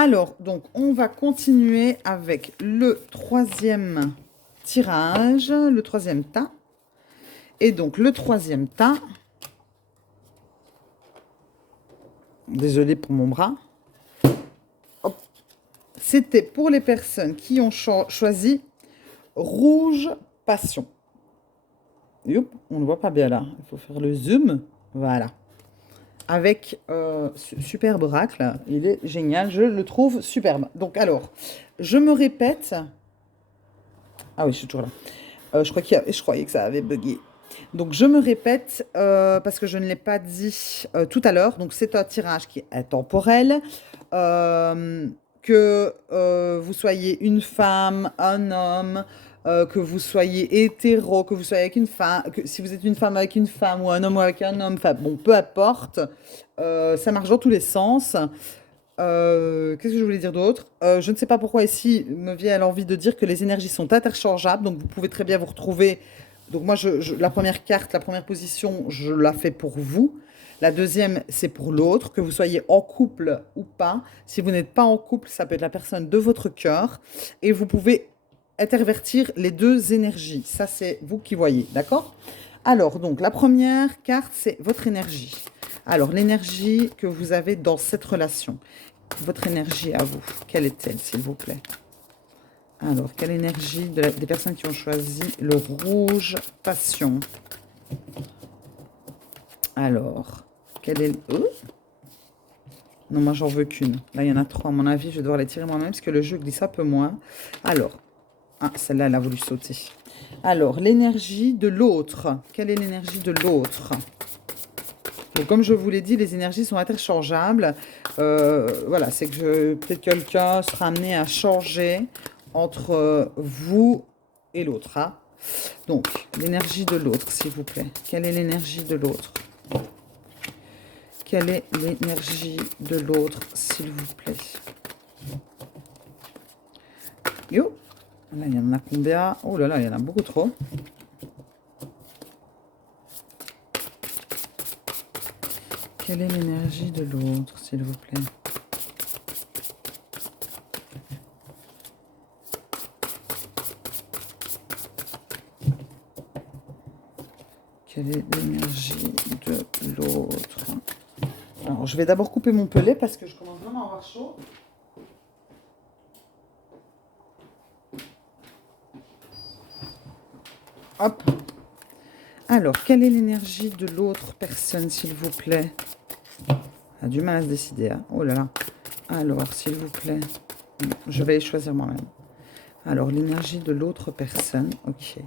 Alors, donc, on va continuer avec le troisième tirage, le troisième tas. Et donc, le troisième tas, désolé pour mon bras, hop, c'était pour les personnes qui ont choisi rouge passion. Youp, on ne voit pas bien là, il faut faire le zoom, voilà. Avec superbe oracle, il est génial, je le trouve superbe. Donc alors, je me répète. Ah oui, je suis toujours là. Je croyais que ça avait bugué. Donc je me répète parce que je ne l'ai pas dit tout à l'heure. Donc c'est un tirage qui est temporel. Que vous soyez une femme, un homme, que vous soyez hétéro, que vous soyez avec une femme, que si vous êtes une femme avec une femme ou un homme avec un homme, enfin bon, peu importe. Ça marche dans tous les sens. Qu'est-ce que je voulais dire d'autre? Je ne sais pas pourquoi ici me vient l'envie de dire que les énergies sont interchangeables, donc vous pouvez très bien vous retrouver. Donc moi, la première carte, la première position, je la fais pour vous. La deuxième, c'est pour l'autre, que vous soyez en couple ou pas. Si vous n'êtes pas en couple, ça peut être la personne de votre cœur. Et vous pouvez intervertir les deux énergies. Ça, c'est vous qui voyez, d'accord? Alors, donc, la première carte, c'est votre énergie. Alors, l'énergie que vous avez dans cette relation. Votre énergie à vous, quelle est-elle, s'il vous plaît? Alors, quelle énergie des personnes qui ont choisi le rouge passion? Alors, quelle est... non, moi, j'en veux qu'une. Là, il y en a trois. À mon avis, je vais devoir les tirer moi-même parce que le jeu glisse un peu moins. Alors, ah, celle-là, elle a voulu sauter. Alors, l'énergie de l'autre. Quelle est l'énergie de l'autre? Donc, comme je vous l'ai dit, les énergies sont interchangeables. Voilà, c'est que peut-être quelqu'un sera amené à changer entre vous et l'autre. Hein. Donc, l'énergie de l'autre, s'il vous plaît. Quelle est l'énergie de l'autre? Quelle est l'énergie de l'autre, s'il vous plaît? Yo! Là, il y en a combien? Oh là là, il y en a beaucoup trop. Quelle est l'énergie de l'autre, s'il vous plaît? Quelle est l'énergie de l'autre? Alors, je vais d'abord couper mon pellet parce que je commence vraiment à avoir chaud. Hop. Alors, quelle est l'énergie de l'autre personne, s'il vous plaît? Elle a du mal à se décider. Hein. Oh là là. Alors, s'il vous plaît, je vais les choisir moi-même. Alors, l'énergie de l'autre personne. Ok.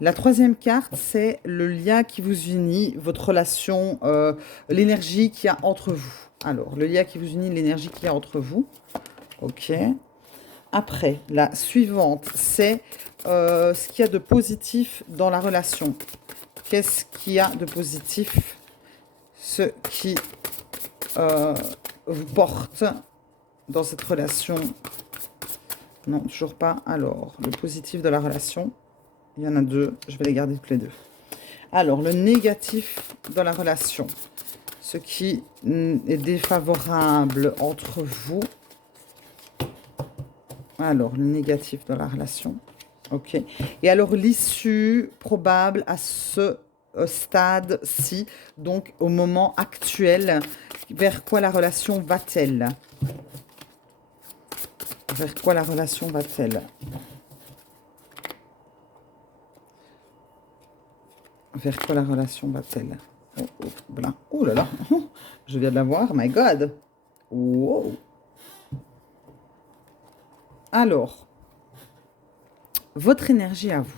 La troisième carte, c'est le lien qui vous unit, votre relation, l'énergie qu'il y a entre vous. Alors, le lien qui vous unit, l'énergie qu'il y a entre vous. Ok. Après, la suivante, c'est ce qu'il y a de positif dans la relation. Qu'est-ce qu'il y a de positif? Ce qui vous porte dans cette relation. Non, toujours pas. Alors, le positif de la relation. Il y en a deux. Je vais les garder toutes les deux. Alors, le négatif dans la relation. Ce qui est défavorable entre vous. Alors, le négatif dans la relation. Ok. Et alors, l'issue probable à ce stade-ci, donc au moment actuel, vers quoi la relation va-t-elle? Vers quoi la relation va-t-elle? Vers quoi la relation va-t-elle? Oh, oh, voilà. Oh là là, je viens de la voir, my God. Wow. Alors, votre énergie à vous.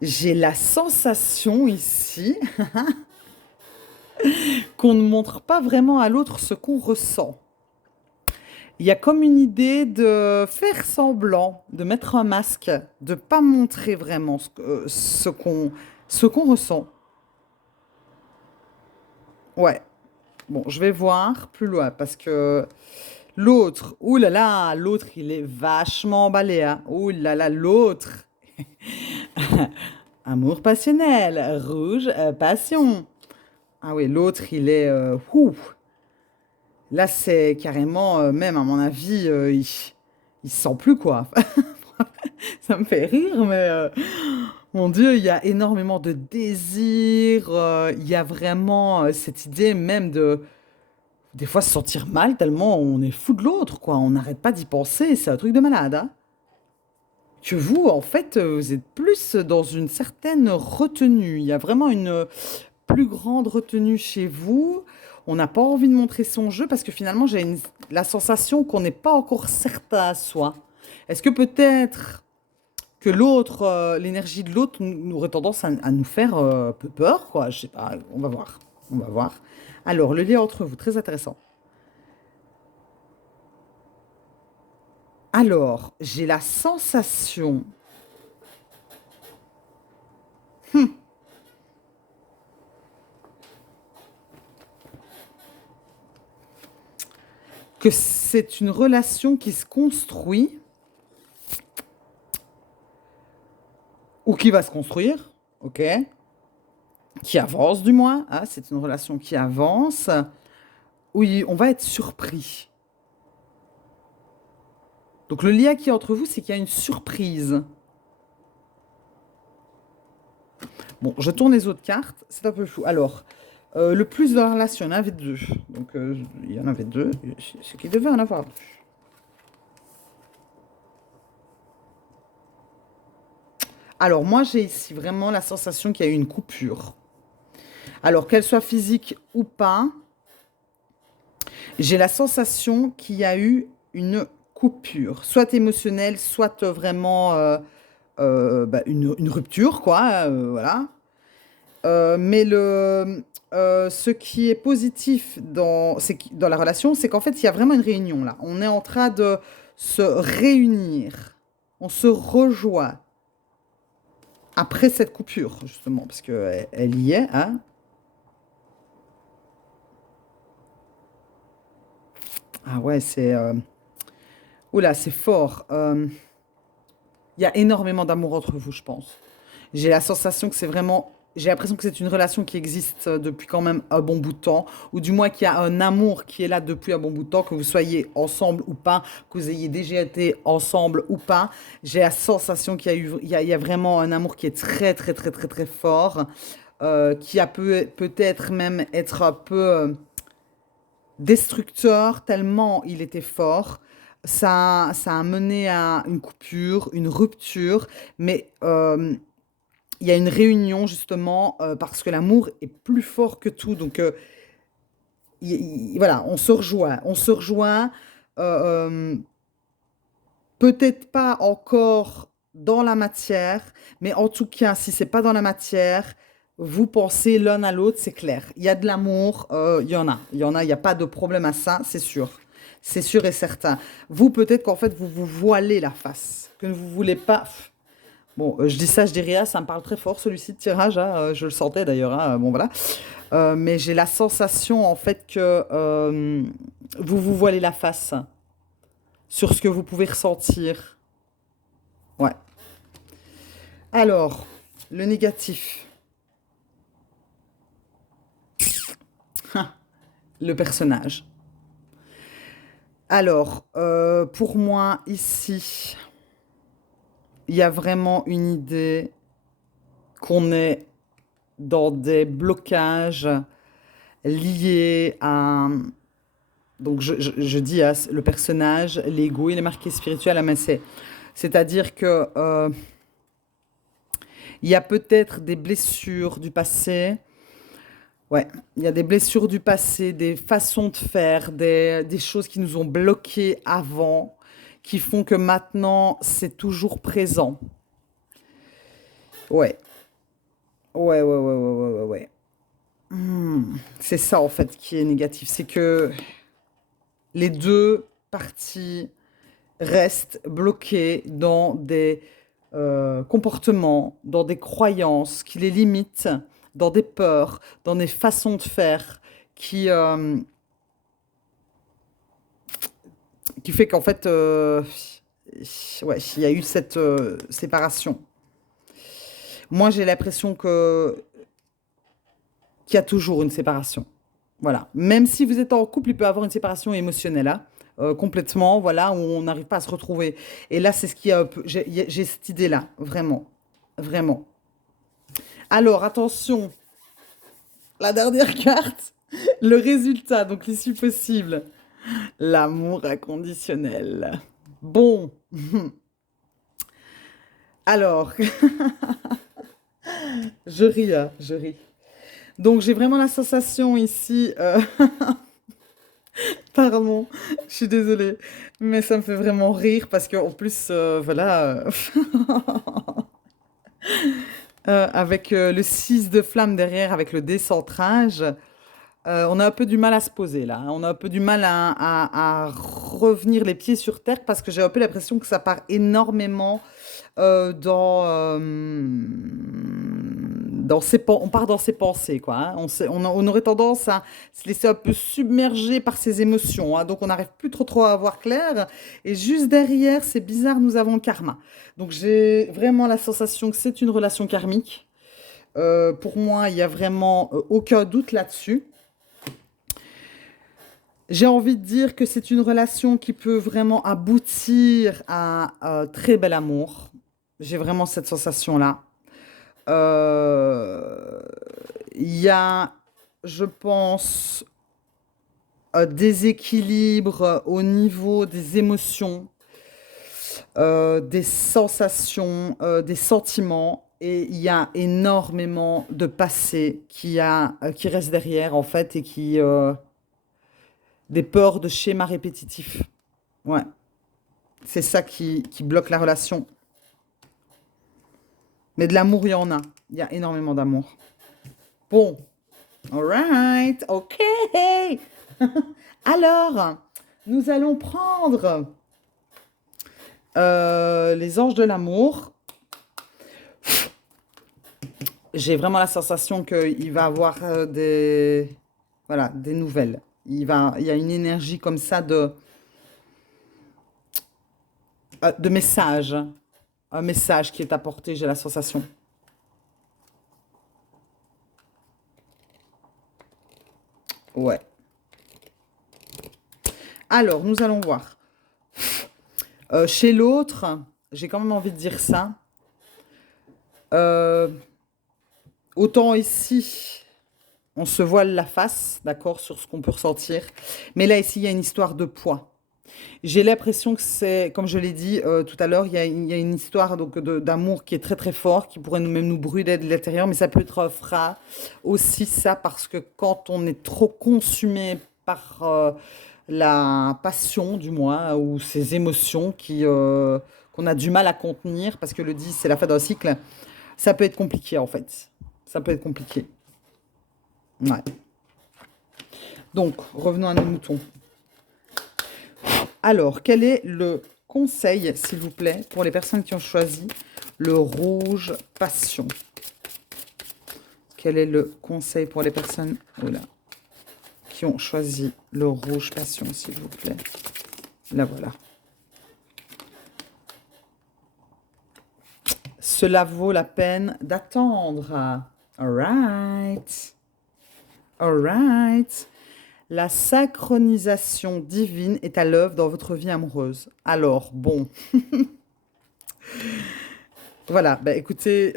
J'ai la sensation ici qu'on ne montre pas vraiment à l'autre ce qu'on ressent. Il y a comme une idée de faire semblant, de mettre un masque, de ne pas montrer vraiment ce qu'on ressent. Ouais. Bon, je vais voir plus loin parce que l'autre, oulala, l'autre, il est vachement emballé. Hein. Oulala, l'autre. Amour passionnel, rouge, passion. Ah oui, l'autre, il est... ouh, là, c'est carrément, même à mon avis, il se sent plus, quoi. Ça me fait rire, mais mon Dieu, il y a énormément de désir. Il y a vraiment cette idée même de, des fois, se sentir mal tellement on est fou de l'autre, quoi. On n'arrête pas d'y penser. C'est un truc de malade, hein. Que vous, en fait, vous êtes plus dans une certaine retenue. Il y a vraiment une plus grande retenue chez vous. On n'a pas envie de montrer son jeu parce que finalement, la sensation qu'on n'est pas encore certain à soi. Est-ce que peut-être que l'autre, l'énergie de l'autre nous aurait tendance à nous faire un peu peur, quoi? Je sais pas, on va voir. On va voir. Alors, le lien entre vous, très intéressant. Alors, j'ai la sensation que c'est une relation qui se construit ou qui va se construire, ok? Qui avance du moins, hein, c'est une relation qui avance. Oui, on va être surpris. Donc le lien qui est entre vous, c'est qu'il y a une surprise. Bon, je tourne les autres cartes, c'est un peu flou. Alors, le plus de la relation, il y en avait deux. Donc il y en avait deux, c'est qu'il devait en avoir deux. Alors moi, j'ai ici vraiment la sensation qu'il y a eu une coupure. Alors qu'elle soit physique ou pas, j'ai la sensation qu'il y a eu une coupure, soit émotionnelle, soit vraiment bah, une rupture, quoi, voilà. Mais ce qui est positif dans la relation, c'est qu'en fait, il y a vraiment une réunion là. On est en train de se réunir. On se rejoint après cette coupure, justement, parce qu'elle elle y est, hein. Ah ouais, oula, c'est fort. Il y a énormément d'amour entre vous, je pense. J'ai la sensation que c'est vraiment. J'ai l'impression que c'est une relation qui existe depuis quand même un bon bout de temps, ou du moins qu'il y a un amour qui est là depuis un bon bout de temps, que vous soyez ensemble ou pas, que vous ayez déjà été ensemble ou pas. J'ai la sensation qu'il y a eu, il y a vraiment un amour qui est très, très, très, très, très fort, qui a peut-être même être un peu destructeur tellement il était fort. Ça a mené à une coupure, une rupture, mais il y a une réunion justement parce que l'amour est plus fort que tout. Donc voilà, on se rejoint. On se rejoint. euh, euh, Peut-être pas encore dans la matière, mais en tout cas, si c'est pas dans la matière, vous pensez l'un à l'autre, c'est clair. Il y a de l'amour, il y en a. Il y en a, il n'y a pas de problème à ça, c'est sûr. C'est sûr et certain. Vous, peut-être qu'en fait, vous vous voilez la face, que vous voulez pas. Bon, je dis ça, je dis rien, ça me parle très fort celui-ci de tirage, hein, je le sentais d'ailleurs, hein, bon voilà. Mais j'ai la sensation en fait que vous vous voilez la face sur ce que vous pouvez ressentir. Ouais. Alors, le négatif, le personnage. Alors, pour moi, ici, il y a vraiment une idée qu'on est dans des blocages liés à... Donc, je dis à le personnage, l'ego, il est marqué spirituel à Massé. C'est-à-dire que il y a peut-être des blessures du passé. Ouais, il y a des blessures du passé, des façons de faire, des choses qui nous ont bloqués avant, qui font que maintenant c'est toujours présent. Ouais, ouais, ouais, ouais, ouais, ouais, ouais, ouais. C'est ça en fait qui est négatif, c'est que les deux parties restent bloquées dans des comportements, dans des croyances qui les limitent, dans des peurs, dans des façons de faire qui, qui fait qu'en fait, ouais, il y a eu cette séparation. Moi, j'ai l'impression que qu'il y a toujours une séparation. Voilà. Même si vous êtes en couple, il peut y avoir une séparation émotionnelle, hein, complètement, voilà, où on n'arrive pas à se retrouver. Et là, c'est ce qui a un peu... J'ai cette idée-là, vraiment. Vraiment. Alors, attention, la dernière carte, le résultat, donc l'issue possible. L'amour inconditionnel. Bon, alors, je ris, hein, je ris. Donc, j'ai vraiment la sensation ici, pardon, je suis désolée, mais ça me fait vraiment rire parce qu'en plus, voilà, avec le 6 de flamme derrière, avec le décentrage, on a un peu du mal à se poser là, hein. On a un peu du mal à revenir les pieds sur terre parce que j'ai un peu l'impression que ça part énormément on part dans ses pensées, quoi, hein. On aurait tendance à se laisser un peu submerger par ses émotions, hein. Donc on n'arrive plus trop à voir clair. Et juste derrière, c'est bizarre, nous avons le karma. Donc j'ai vraiment la sensation que c'est une relation karmique. Pour moi, il n'y a vraiment aucun doute là-dessus. J'ai envie de dire que c'est une relation qui peut vraiment aboutir à un très bel amour. J'ai vraiment cette sensation-là. Euh, Il y a, je pense, un déséquilibre au niveau des émotions, des sensations, des sentiments. Et il y a énormément de passé qui reste derrière, en fait, et des peurs de schémas répétitifs. Ouais, c'est ça qui bloque la relation. Mais de l'amour, il y en a. Il y a énormément d'amour. Bon, alright, ok. Alors, nous allons prendre les anges de l'amour. J'ai vraiment la sensation qu'il va avoir voilà, des nouvelles. Il y a une énergie comme ça de message. Un message qui est apporté, j'ai la sensation. Ouais. Alors, nous allons voir. Chez l'autre, j'ai quand même envie de dire ça. Euh, Autant ici, on se voile la face, d'accord, sur ce qu'on peut ressentir. Mais là, ici, il y a une histoire de poids. J'ai l'impression que c'est, comme je l'ai dit tout à l'heure, il y a une histoire donc d'amour qui est très fort, qui pourrait même nous brûler de l'intérieur, mais ça peut être un frein aussi ça, parce que quand on est trop consumé par la passion, du moins, ou ces émotions qu'on a du mal à contenir, parce que le 10, c'est la fin d'un cycle, ça peut être compliqué en fait. Ça peut être compliqué. Ouais. Donc, revenons à nos moutons. Alors, quel est le conseil, s'il vous plaît, pour les personnes qui ont choisi le rouge passion? Quel est le conseil pour les personnes qui ont choisi le rouge passion, s'il vous plaît? Là, voilà. Cela vaut la peine d'attendre. All right. All right. La synchronisation divine est à l'œuvre dans votre vie amoureuse. Alors, bon. Voilà, bah écoutez,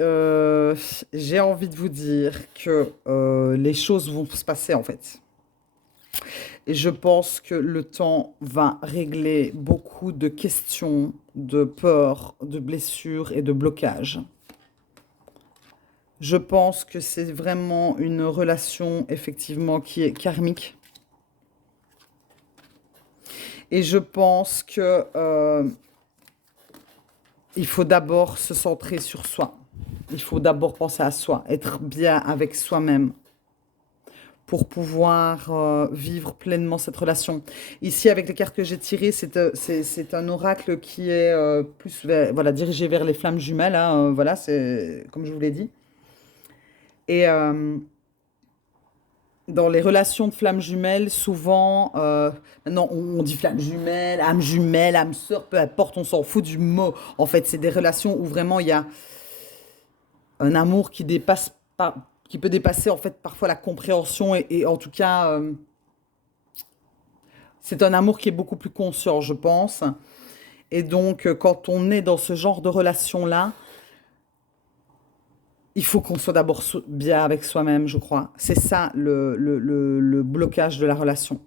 j'ai envie de vous dire que les choses vont se passer en fait. Et je pense que le temps va régler beaucoup de questions, de peurs, de blessures et de blocages. Je pense que c'est vraiment une relation effectivement qui est karmique. Et je pense que il faut d'abord se centrer sur soi. Il faut d'abord penser à soi, être bien avec soi-même pour pouvoir vivre pleinement cette relation. Ici, avec les cartes que j'ai tirées, c'est un oracle qui est voilà, dirigé vers les flammes jumelles, hein, voilà, c'est comme je vous l'ai dit. Et dans les relations de flammes jumelles, souvent, maintenant on dit flammes jumelles, âme sœur, peu importe, on s'en fout du mot. En fait, c'est des relations où vraiment il y a un amour qui dépasse qui peut dépasser en fait parfois la compréhension et en tout cas, c'est un amour qui est beaucoup plus conscient, je pense. Et donc, quand on est dans ce genre de relation-là, il faut qu'on soit d'abord bien avec soi-même, je crois. C'est ça le blocage de la relation.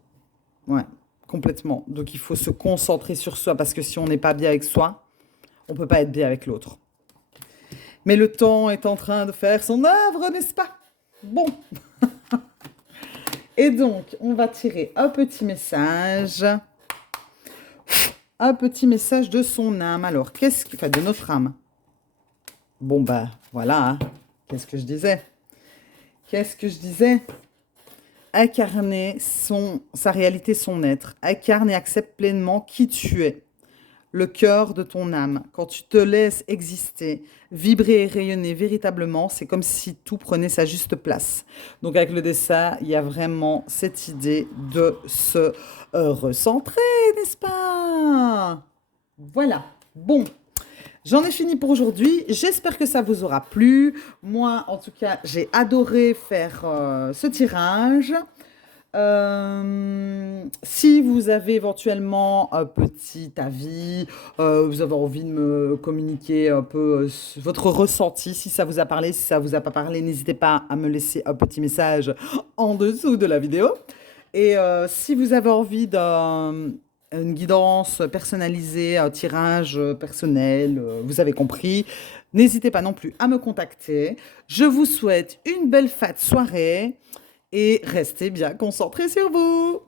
Ouais, complètement. Donc, il faut se concentrer sur soi parce que si on n'est pas bien avec soi, on peut pas être bien avec l'autre. Mais le temps est en train de faire son œuvre, n'est-ce pas? Bon. Et donc, on va tirer un petit message. Un petit message de son âme. Alors, enfin, de notre âme. Bon, bah, voilà. Hein. Qu'est-ce que je disais? Qu'est-ce que je disais? Incarner sa réalité, son être. Incarne et accepte pleinement qui tu es. Le cœur de ton âme. Quand tu te laisses exister, vibrer et rayonner véritablement, c'est comme si tout prenait sa juste place. Donc avec le dessin, il y a vraiment cette idée de se recentrer, n'est-ce pas? Voilà. Bon. J'en ai fini pour aujourd'hui. J'espère que ça vous aura plu. Moi, en tout cas, j'ai adoré faire ce tirage. Si vous avez éventuellement un petit avis, vous avez envie de me communiquer un peu votre ressenti, si ça vous a parlé, si ça vous a pas parlé, n'hésitez pas à me laisser un petit message en dessous de la vidéo. Et si vous avez envie d'une guidance personnalisée, un tirage personnel, vous avez compris, n'hésitez pas non plus à me contacter. Je vous souhaite une belle fête soirée et restez bien concentrés sur vous.